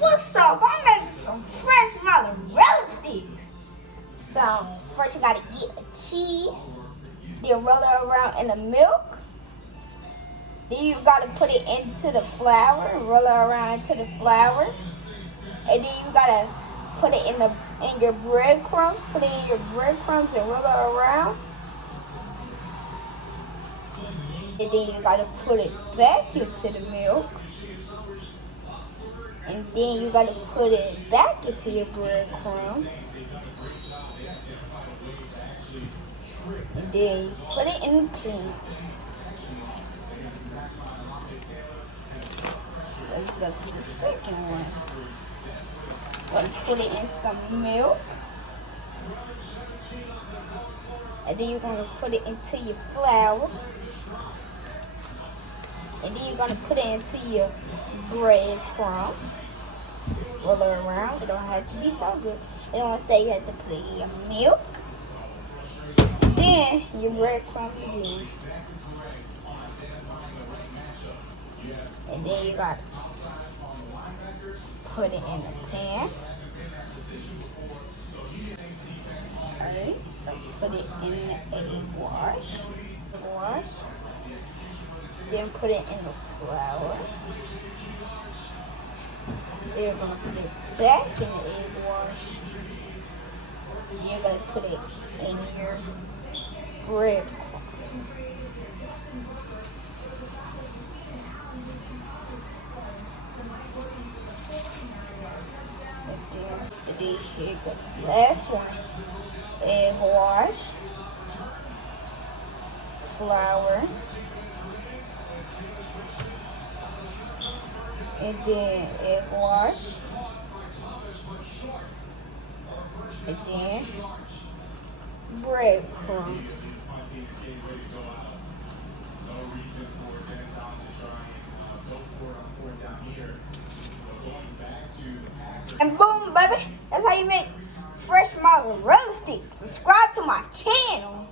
What's up? I'm making some fresh mozzarella sticks. So first you gotta get a cheese, then roll it around in the milk. Then you gotta put it into the flour and roll it around into the flour. And then you gotta put it in your breadcrumbs. Put it in your breadcrumbs and roll it around. And then you gotta put it back into the milk. And then you gotta put it back into your breadcrumbs. And then you put it in the pan. Let's go to the second one. Gonna put it in some milk. And then you're gonna put it into your flour. And then you're gonna put it into your breadcrumbs. Roll it around. It don't have to be so good. It don't stay. You have to put it in your milk. And then your breadcrumbs again. And then you gotta put it in the pan. Alright, so put it in the egg wash. Then put it in the flour. Then you're gonna put it back in the egg wash. Then you're gonna put it in your breadcrumbs. And then here you go. Last one. Egg wash. Flour. And then egg wash. And then breadcrumbs. And boom, baby. That's how you make fresh mozzarella sticks. Subscribe to my channel.